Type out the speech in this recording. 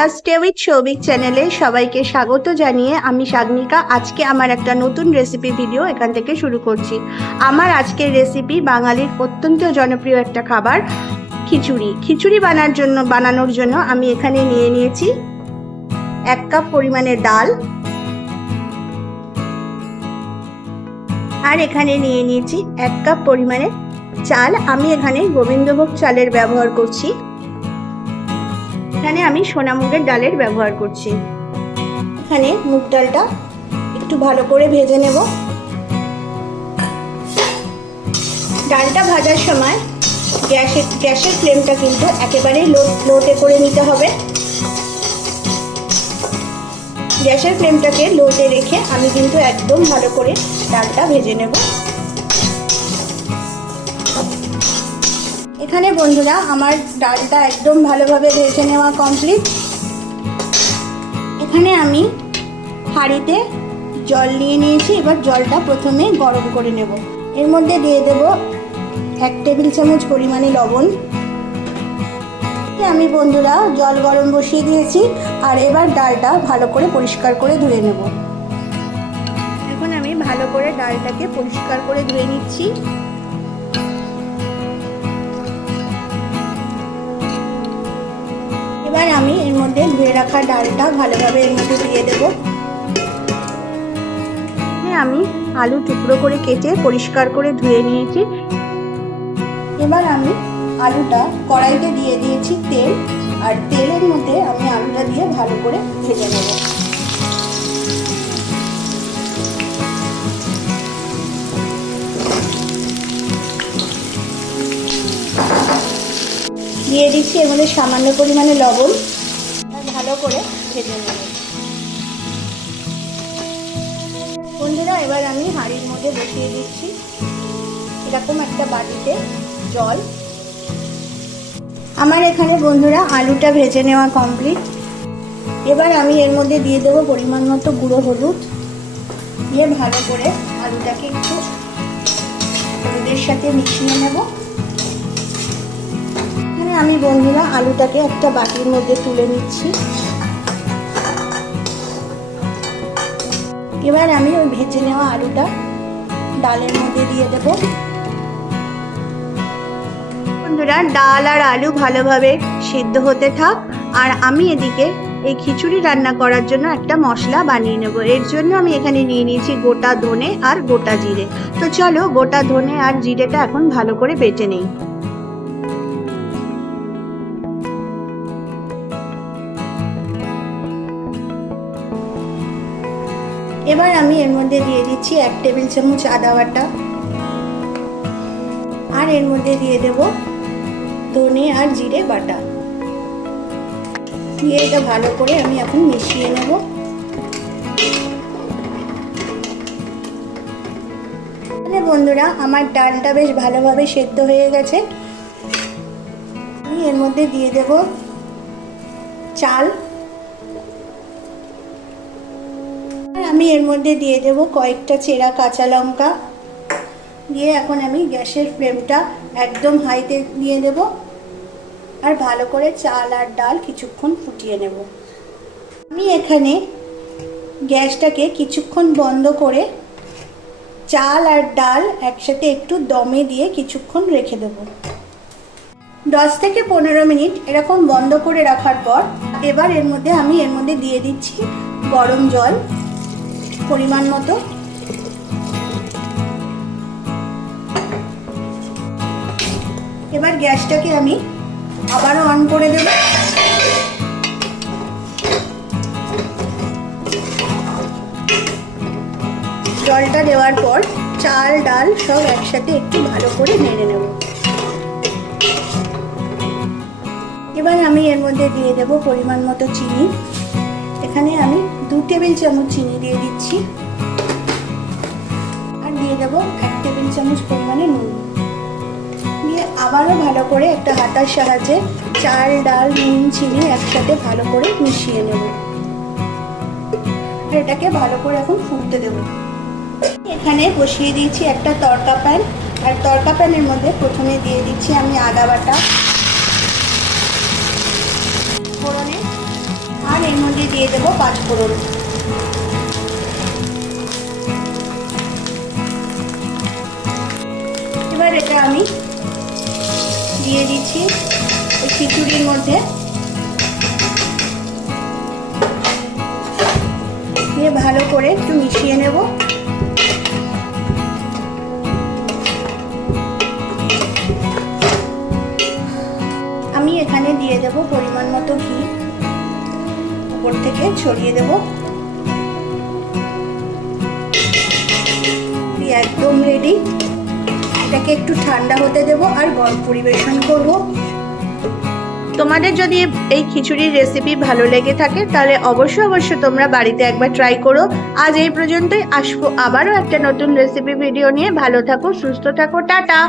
Just stay with Souvik চ্যানেলে সবাইকে স্বাগত জানিয়ে আমি সাগনিকা। আজকে আমার একটা নতুন রেসিপি ভিডিও এখান থেকে শুরু করছি। আমার আজকের রেসিপি বাঙালির অত্যন্ত জনপ্রিয় একটা খাবার, খিচুড়ি। খিচুড়ি বানার জন্য, বানানোর জন্য আমি এখানে নিয়ে নিয়েছি এক কাপ পরিমাণে ডাল। আর এখানে নিয়ে নিয়েছি এক কাপ পরিমাণে চাল। আমি এখানে গোবিন্দভোগ চালের ব্যবহার করছি। এখানে আমি সোনামুগের ডালের ব্যবহার করছি। এখানে মুগ ডালটা একটু ভালো করে ভেজে নেব। ডালটা ভাজার সময় গ্যাসের গ্যাসের ফ্লেমটা কিন্তু একেবারেই লো, লোতে করে নিতে হবে। গ্যাসের ফ্লেমটাকে লোতে রেখে আমি কিন্তু একদম ভালো করে ডালটা ভেজে নেব। এখানে বন্ধুরা, আমার ডালটা একদম ভালোভাবে ভেজে নেওয়া কমপ্লিট এখানে আমি হাঁড়িতে জল নিয়ে নিয়েছি, এবার জলটা প্রথমে গরম করে নেব। এর মধ্যে দিয়ে দেব এক টেবিল চামচ পরিমাণে লবণ। আমি বন্ধুরা, জল গরম বসিয়ে দিয়েছি, আর এবার ডালটা ভালো করে পরিষ্কার করে ধুয়ে নেব। এখন আমি ভালো করে ডালটাকে পরিষ্কার করে ধুয়ে নিচ্ছি। মধ্যে ধুয়ে রাখা ডালটা ভালোভাবে এর মধ্যে দিয়ে দেব। আমি আলু টুকরো করে কেটে পরিষ্কার করে ধুয়ে নিয়েছি। এবার আমি আলুটা কড়াইতে দিয়ে দিয়েছি তেল আর তেলের মধ্যে আমি আলুটা দিয়ে ভালো করে ভেজে নেব। দিয়ে দিচ্ছি এর মধ্যে সামান্য পরিমাণে লবণ। ভালো করে ভেজে নেব। বন্ধুরা, এবার আমি হাঁড়ির মধ্যে বসিয়ে দিচ্ছি। এরকম একটা বাটিতে জল। আমার এখানে বন্ধুরা আলুটা ভেজে নেওয়া কমপ্লিট এবার আমি এর মধ্যে দিয়ে দেবো পরিমাণ মতো গুঁড়ো হলুদ। দিয়ে ভালো করে আলুটাকে একটু হলুদের সাথে মিশিয়ে নেব। আমি বন্ধুরা আলুটাকে একটা বাটির মধ্যে তুলে নিচ্ছি। এবার আমি ওই ভেজে নেওয়া আলুটা ডালের মধ্যে দিয়ে দেবো। বন্ধুরা, ডাল আর আলু ভালোভাবে সিদ্ধ হতে থাক, আর আমি এদিকে এই খিচুড়ি রান্না করার জন্য একটা মশলা বানিয়ে নেব। এর জন্য আমি এখানে নিয়ে নিয়েছি গোটা ধনে আর গোটা জিরে। তো চলো, গোটা ধনে আর জিরেটা এখন ভালো করে বেটে নেই। এবার আমি এর মধ্যে দিয়ে দিচ্ছি এক টেবিল চামচ আদা বাটা। আর এর মধ্যে দিয়ে দেব ধনে আর জিরে বাটা। দিয়ে এটা ভালো করে আমি এখন মিশিয়ে নেব। বন্ধুরা, আমার ডালটা বেশ ভালোভাবে সেদ্ধ হয়ে গেছে। আমি এর মধ্যে দিয়ে দেব চাল। আমি এর মধ্যে দিয়ে দেব কয়েকটা চেরা কাঁচা লঙ্কা। দিয়ে এখন আমি গ্যাসের ফ্লেমটা একদম হাইতে দিয়ে দেব। আর ভালো করে চাল আর ডাল কিছুক্ষণ ফুটিয়ে নেব। আমি এখানে গ্যাসটাকে কিছুক্ষণ বন্ধ করে চাল আর ডাল একসাথে একটু দমে দিয়ে কিছুক্ষণ রেখে দেব। দশ থেকে পনেরো মিনিট এরকম বন্ধ করে রাখার পর এবার এর মধ্যে আমি এর মধ্যে দিয়ে দিচ্ছি গরম জল। পরিমাণ মতো। এবার গ্যাসটাকে আমি আবারও অন করে দেব। জলটা দেওয়ার পর চাল, ডাল সব একসাথে একটু ভালো করে নেড়ে নেব। এবার আমি এর মধ্যে দিয়ে দেব পরিমাণ মতো চিনি। এখানে আমি দু টেবিল চামচ চিনি দিয়ে দিচ্ছি। আর দিয়ে দেব এক টেবিল চামচ পরিমাণে নুন। দিয়ে আবারও ভালো করে একটা হাতার সাহায্যে চাল, ডাল, নুন, চিনি একসাথে ভালো করে মিশিয়ে নেব। এটাকে ভালো করে এখন ফুটতে দেব। এখানে বসিয়ে দিয়েছি একটা তড়কা প্যান। আর তড়কা প্যানের মধ্যে প্রথমে দিয়ে দিচ্ছি আমি আদা বাটা। দিয়ে দেবো পাঁচ ফোড়ন। এবার এটা আমি দিয়ে দিচ্ছি খিচুড়ির মধ্যে। ভালো করে একটু মিশিয়ে নেব। ছড়িয়ে দেব। একদম রেডি এটাকে একটু ঠান্ডা হতে দেব আর গরম পরিবেশন করব। তোমাদের যদি এই খিচুড়ির রেসিপি ভালো লেগে থাকে, তাহলে অবশ্যই অবশ্যই তোমরা বাড়িতে একবার ট্রাই করো। আজ এই পর্যন্তই। আসব আবারও একটা নতুন রেসিপি ভিডিও নিয়ে। ভালো থাকো, সুস্থ থাকো, টাটা!